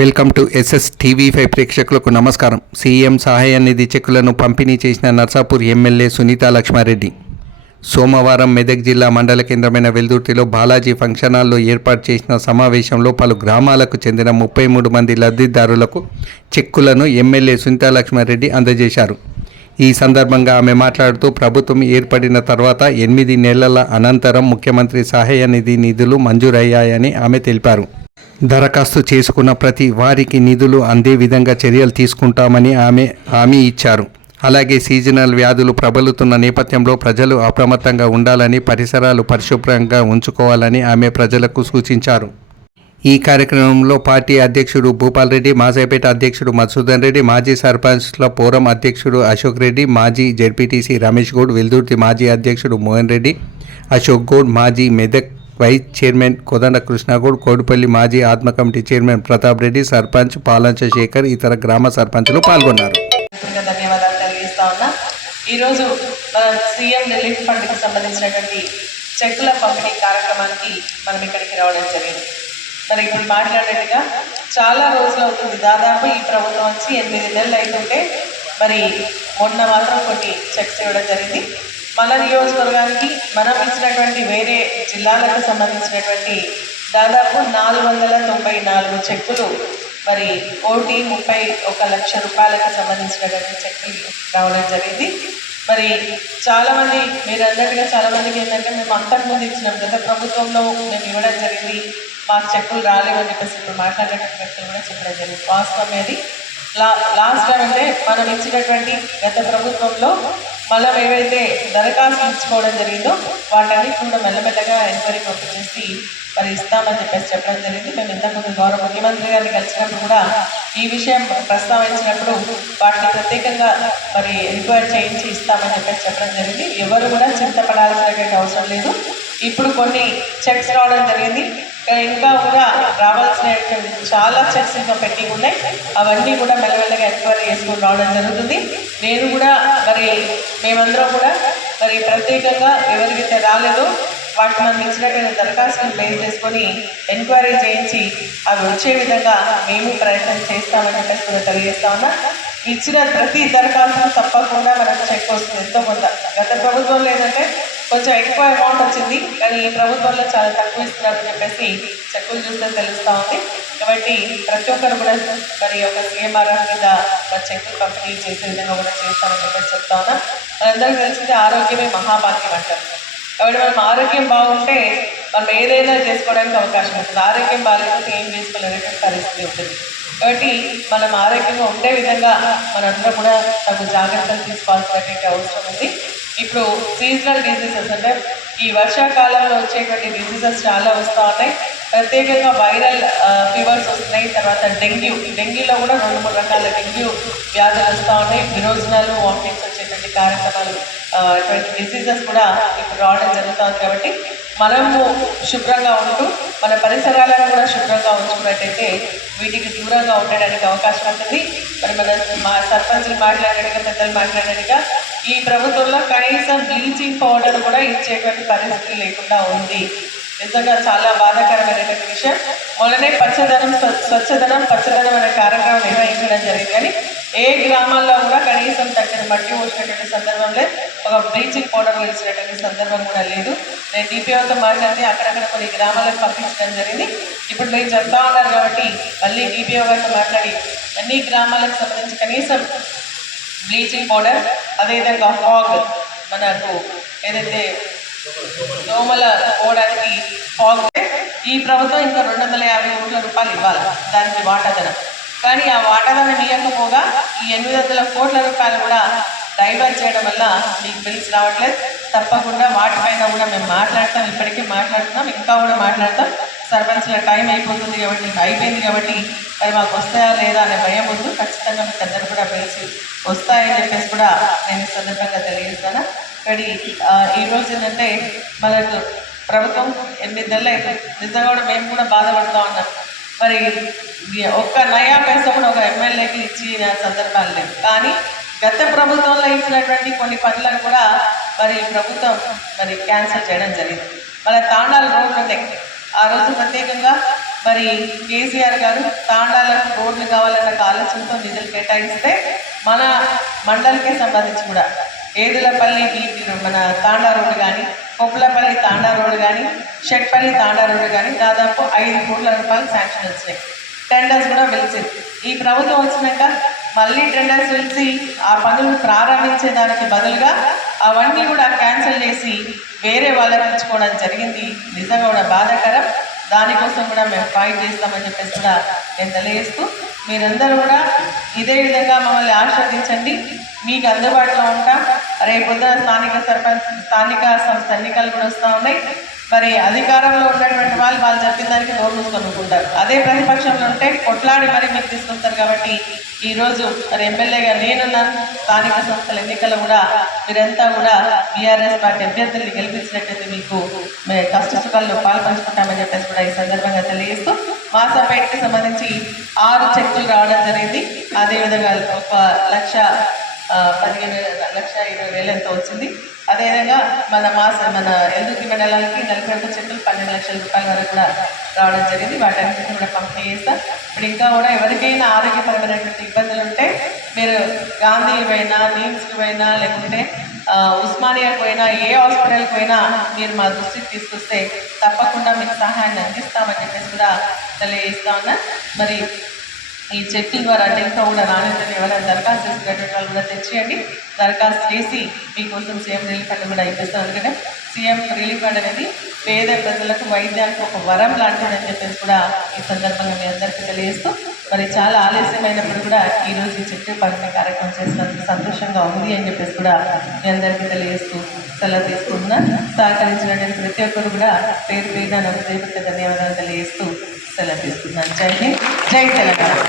Welcome to SS TV5 ప్రేక్షకులకు నమస్కారం. CM సహాయ నిధి చెక్కులను పంపిణీ చేసిన నర్సాపూర్ ఎమ్మెల్యే సునీతా లక్ష్మారెడ్డి సోమవారం మెదక్ జిల్లా మండల కేంద్రమైన వెల్దుర్తిలో బాలాజీ ఫంక్షన్ హాల్లో ఏర్పాటు చేసిన సమావేశంలో పలు గ్రామాలకు చెందిన 33 మంది లబ్ధిదారులకు చెక్కులను ఎమ్మెల్యే సునీతా లక్ష్మారెడ్డి అందజేశారు. ఈ సందర్భంగా ఆమె మాట్లాడుతూ ప్రభుత్వం ఏర్పడిన తర్వాత 8 నెలల అనంతరం ముఖ్యమంత్రి సహాయ నిధి నిధులు మంజూరయ్యాయని ఆమె తెలిపారు. దరఖాస్తు చేసుకున్న ప్రతి వారికి నిధులు అందే విధంగా చర్యలు తీసుకుంటామని ఆమె హామీ ఇచ్చారు. అలాగే సీజనల్ వ్యాధులు ప్రబలుతున్న నేపథ్యంలో ప్రజలు అప్రమత్తంగా ఉండాలని, పరిసరాలు పరిశుభ్రంగా ఉంచుకోవాలని ఆమె ప్రజలకు సూచించారు. ఈ కార్యక్రమంలో పార్టీ అధ్యక్షుడు భూపాల్ రెడ్డి, మాజాపేట అధ్యక్షుడు మధుసూదన్ రెడ్డి, మాజీ సర్పంచ్ల ఫోరం అధ్యక్షుడు అశోక్ రెడ్డి, మాజీ జెడ్పీటీసీ రమేష్ గౌడ్, వెల్దుర్తి మాజీ అధ్యక్షుడు మోహన్ రెడ్డి, అశోక్ గౌడ్, మాజీ మెదక్ వైస్ చైర్మన్ కోదండ కృష్ణగౌడ్, కోడిపల్లి మాజీ ఆత్మ కమిటీ చైర్మన్ ప్రతాప్ రెడ్డి, సర్పంచ్ పాలంచ శేఖర్, ఇతర గ్రామ సర్పంచులు పాల్గొన్నారు. ధన్యవాదాలు తెలియజేస్తా ఉన్నా. ఈరోజు సీఎం రిలీఫ్ ఫండ్కి సంబంధించినటువంటి చెక్కుల పంపిణీ కార్యక్రమానికి మనం ఇక్కడికి రావడం జరిగింది. మరి ఇప్పుడు మాట్లాడినట్టుగా చాలా రోజులు అవుతుంది, దాదాపు ఈ ప్రభుత్వం వచ్చి 8 నెలలు అవుతుంటే మరి మొన్న మాత్రం కొన్ని చెక్స్ ఇవ్వడం జరిగింది. మన నియోజకవర్గానికి మనం ఇచ్చినటువంటి వేరే జిల్లాలకు సంబంధించినటువంటి దాదాపు 494 చెక్కులు, మరి 1,31 రూపాయలకు సంబంధించినటువంటి చెక్కులు రావడం జరిగింది. మరి చాలామంది మీరు అన్నట్టుగా చాలామందికి ఏంటంటే మేము అంతకుముందు ఇచ్చినాం, గత ప్రభుత్వంలో మేము ఇవ్వడం జరిగింది, మాకు చెక్కులు రాలేవని చెప్పేసి ఇప్పుడు మాట్లాడేటువంటి వ్యక్తులు కూడా చెప్పడం జరిగింది. వాస్తవం అది లాస్ట్ టైం అంటే మనం ఇచ్చినటువంటి గత ప్రభుత్వంలో మనం ఏవైతే దరఖాస్తు ఇచ్చుకోవడం జరిగిందో వాటన్నిటి కూడా మెల్లమెల్లగా ఎంక్వైరీ పంపించేసి మరి ఇస్తామని చెప్పేసి చెప్పడం జరిగింది. మేము ఇంతకుముందు గౌరవ ముఖ్యమంత్రి గారిని కలిసినప్పుడు కూడా ఈ విషయం ప్రస్తావించినప్పుడు వాటిని ప్రత్యేకంగా మరి ఎంక్వైరీ చేయించి ఇస్తామని చెప్పేసి చెప్పడం జరిగింది. ఎవరు కూడా చింతపడాల్సినటువంటి అవసరం లేదు. ఇప్పుడు కొన్ని చెక్స్ రావడం జరిగింది, ఇంకా కూడా రావాల్సినటువంటి చాలా చెక్స్ ఇంకా పెండింగ్ ఉన్నాయి. అవన్నీ కూడా మెల్లమెల్లగా ఎంక్వైరీ చేసుకొని రావడం జరుగుతుంది. నేను కూడా మరి మేమందరం కూడా మరి ప్రత్యేకంగా ఎవరికైతే రాలేదో వాటిని మనం ఇచ్చినటువంటి దరఖాస్తులు బేస్ చేసుకొని ఎంక్వైరీ చేయించి అవి వచ్చే విధంగా మేము ప్రయత్నం చేస్తామని చెప్పేసి కూడా తెలియజేస్తా ఉన్నా. ఇచ్చిన ప్రతి దరఖాస్తు తప్పకుండా మనకు చెక్ వస్తుంది ఎంతో కొంత. గత ప్రభుత్వంలో ఏంటంటే కొంచెం ఎక్కువ అమౌంట్ వచ్చింది, కానీ ఈ ప్రభుత్వంలో చాలా తక్కువ ఇస్తున్నారని చెప్పేసి చెక్కులు చూస్తే తెలుస్తూ ఉంది. కాబట్టి ప్రతి ఒక్కరు కూడా మరి ఒక సీఎంఆర్ఎఫ్ మీద చెక్కులు పంపిణీ చేసే విధంగా కూడా చేస్తామని చెప్పేసి చెప్తా ఉన్నా. మనందరికీ తెలిసిందే ఆరోగ్యమే మహాభాగ్యం అంటారు. కాబట్టి మనం ఆరోగ్యం బాగుంటే మనం ఏదైనా చేసుకోవడానికి అవకాశం ఉంటుంది. ఆరోగ్యం బాగాలేకపోతే ఏం చేసుకోలేనటువంటి పరిస్థితి ఉంటుంది. కాబట్టి మనం ఆరోగ్యంగా ఉండే విధంగా మనందరం కూడా తగు జాగ్రత్తలు తీసుకోవాల్సినటువంటి అవసరం ఉంది. ఇప్పుడు సీజనల్ డిసీజెస్ అంటే ఈ వర్షాకాలంలో వచ్చేటువంటి డిసీజెస్ చాలా వస్తూ ఉన్నాయి. ప్రత్యేకంగా వైరల్ ఫీవర్స్ వస్తున్నాయి. తర్వాత డెంగ్యూలో కూడా 2-3 రకాల డెంగ్యూ వ్యాధులు వస్తూ ఉన్నాయి. విరోచనాలు, వామిటింగ్స్ వచ్చేటువంటి కార్యక్రమాలు, ఇటువంటి డిసీజెస్ కూడా ఇప్పుడు రావడం జరుగుతుంది. కాబట్టి మనము శుభ్రంగా ఉంటూ మన పరిసరాలను కూడా శుభ్రంగా ఉంచుకున్నట్టయితే వీటికి దూరంగా ఉండడానికి అవకాశం ఉంటుంది. మరి మా సర్పంచులు మాట్లాడినట్టుగా, పెద్దలు మాట్లాడినట్టుగా ఈ ప్రభుత్వంలో కనీసం బ్లీచింగ్ పౌడర్ కూడా ఇచ్చేటువంటి పరిస్థితి లేకుండా ఉంది. నిజంగా చాలా బాధాకరమైనటువంటి విషయం. మొన్ననే స్వచ్ఛదనం పచ్చదనం అనే కార్యక్రమం నిర్వహించడం జరిగింది, కానీ ఏ గ్రామాల్లో కూడా కనీసం తగ్గని మట్టి పోసినటువంటి సందర్భం లేదు, ఒక బ్లీచింగ్ పౌడర్ వేసినటువంటి సందర్భం కూడా లేదు. నేను డిపిఓతో మాట్లాడితే అక్కడక్కడ కొన్ని గ్రామాలకు పంపించడం జరిగింది. ఇప్పుడు మీరు చెప్తా ఉన్నారు కాబట్టి మళ్ళీ డిపిఓ గారితో మాట్లాడి అన్ని గ్రామాలకు సంబంధించి కనీసం బ్లీచింగ్ పౌడర్, అదేవిధంగా ఫాగ్, మనకు ఏదైతే దోమల పోవడానికి ఫాగ్, ఈ ప్రభుత్వం ఇంకా 250 కోట్ల రూపాయలు ఇవ్వాలి దానికి వాటాదనం. కానీ ఆ వాటాదనం ఇవ్వకపోగా ఈ 800 కోట్ల రూపాయలు కూడా డైవర్ట్ చేయడం వల్ల మీకు బిల్స్ రావట్లేదు. తప్పకుండా వాటిపైన కూడా మేము మాట్లాడతాం, ఇప్పటికీ మాట్లాడుతున్నాం, ఇంకా కూడా మాట్లాడతాం. సర్పంచ్ల టైం అయిపోయింది కాబట్టి మరి మాకు వస్తాయా లేదా అనే భయం ఉంది. ఖచ్చితంగా మీకు అందరూ కూడా బిల్స్ వస్తాయని చెప్పేసి కూడా నేను ఈ సందర్భంగా తెలియజేస్తాను. కానీ ఈరోజు ఏంటంటే మనకు ప్రభుత్వం 8 నెలలు అయిపోయింది. నిజంగా కూడా మేము కూడా బాధపడుతూ ఉన్నాం. మరి ఒక్క నయా పైసా కూడా ఒక ఎమ్మెల్యేకి ఇచ్చిన సందర్భాలు లేవు. కానీ గత ప్రభుత్వంలో ఇచ్చినటువంటి కొన్ని పనులను కూడా మరి ప్రభుత్వం మరి క్యాన్సిల్ చేయడం జరిగింది. మన తాండాలు రోడ్లు ఉన్నాయి, ఆ రోజు ప్రత్యేకంగా మరి కేసీఆర్ గారు తాండాలకు రోడ్లు కావాలన్న ఆలోచనతో నిధులు కేటాయిస్తే మన మండలికి సంబంధించి కూడా ఏదులపల్లి మన తాండా రోడ్డు కానీ, కొప్పులపల్లి తాండా రోడ్డు కానీ, షెట్పల్లి తాండా రోడ్డు కానీ దాదాపు 5 కోట్ల రూపాయలు శాంక్షన్ వచ్చినాయి. టెండర్స్ కూడా పిలిచింది. ఈ ప్రభుత్వం వచ్చినాక మళ్ళీ టెండర్స్ పిలిచి ఆ పనులు ప్రారంభించేదానికి బదులుగా అవన్నీ కూడా క్యాన్సిల్ చేసి వేరే వాళ్ళకి ఇచ్చుకోవడం జరిగింది. నిజంగా కూడా బాధాకరం. దానికోసం కూడా మేము ఫైట్ చేస్తామని చెప్పేసి కూడా నేను తెలియజేస్తూ మీరందరూ కూడా ఇదే విధంగా మమ్మల్ని ఆశీర్వదించండి. మీకు అందుబాటులో ఉంటాం. రేపొద్దున స్థానిక సంస్థ ఎన్నికలు కూడా వస్తూ ఉన్నాయి. మరి అధికారంలో ఉన్నటువంటి వాళ్ళు చెప్పిన దానికి నోరు మూసుకొనుకుంటారు. అదే ప్రతిపక్షంలో ఉంటే కొట్లాడి మరి మీకు తీసుకొస్తారు. కాబట్టి ఈరోజు మరి ఎమ్మెల్యేగా నేనున్నాను. స్థానిక సంస్థల ఎన్నికలు కూడా మీరంతా కూడా బీఆర్ఎస్ పార్టీ అభ్యర్థుల్ని గెలిపించినట్టయితే మీకు కష్ట సుఖాల్లో పాల్పంచుకుంటామని చెప్పేసి కూడా ఈ సందర్భంగా తెలియజేస్తూ మాసాపేటకి సంబంధించి 6 చెక్కులు రావడం జరిగింది. అదేవిధంగా 1,15,20,000 ఎంతో వచ్చింది. అదేవిధంగా మన ఎల్దుర్తి మండలానికి 41 చెక్కులు 12 లక్షల రూపాయల వరకు కూడా రావడం జరిగింది. వాటన్నిటిని కూడా పంపిణీ చేస్తాం. ఇప్పుడు ఇంకా కూడా ఎవరికైనా ఆరోగ్యపరమైనటువంటి ఇబ్బందులు ఉంటే మీరు గాంధీకి పోయినా, నీమ్స్కి పోయినా, లేకుంటే ఉస్మానియాకి పోయినా, ఏ హాస్పిటల్కి పోయినా మీరు మా దృష్టికి తీసుకొస్తే తప్పకుండా మీకు సహాయాన్ని అందిస్తామని చెప్పేసి కూడా తెలియజేస్తా ఉన్నా. మరి ఈ చెక్కుల ద్వారా అంటే ఇంకా కూడా రానంటే ఎవరైనా దరఖాస్తు చేసుకునేటువంటి వాళ్ళు కూడా తెచ్చేయండి. దరఖాస్తు చేసి మీకోసం సీఎం రిలీఫ్ ఫండ్ కూడా ఇప్పిస్తాం. ఎందుకంటే సీఎం రిలీఫ్ ఫండ్ అనేది పేద ప్రజలకు వైద్యానికి ఒక వరం లాంటిదని చెప్పేసి కూడా ఈ సందర్భంగా మీ అందరికీ తెలియజేస్తూ మరి చాలా ఆలస్యమైనప్పుడు కూడా ఈరోజు ఈ చెట్టు పంపిణీ కార్యక్రమం చేసినందుకు సంతోషంగా ఉంది అని చెప్పేసి కూడా మీ అందరికీ తెలియజేస్తూ సెలవు తీసుకుంటున్నా. సహకరించినటువంటి ప్రతి ఒక్కరు కూడా పేరు పేరున హృదయపూర్వక ధన్యవాదాలు తెలియజేస్తూ సెలవు తీసుకున్నాను. జై హింద్, జై తెలంగాణ.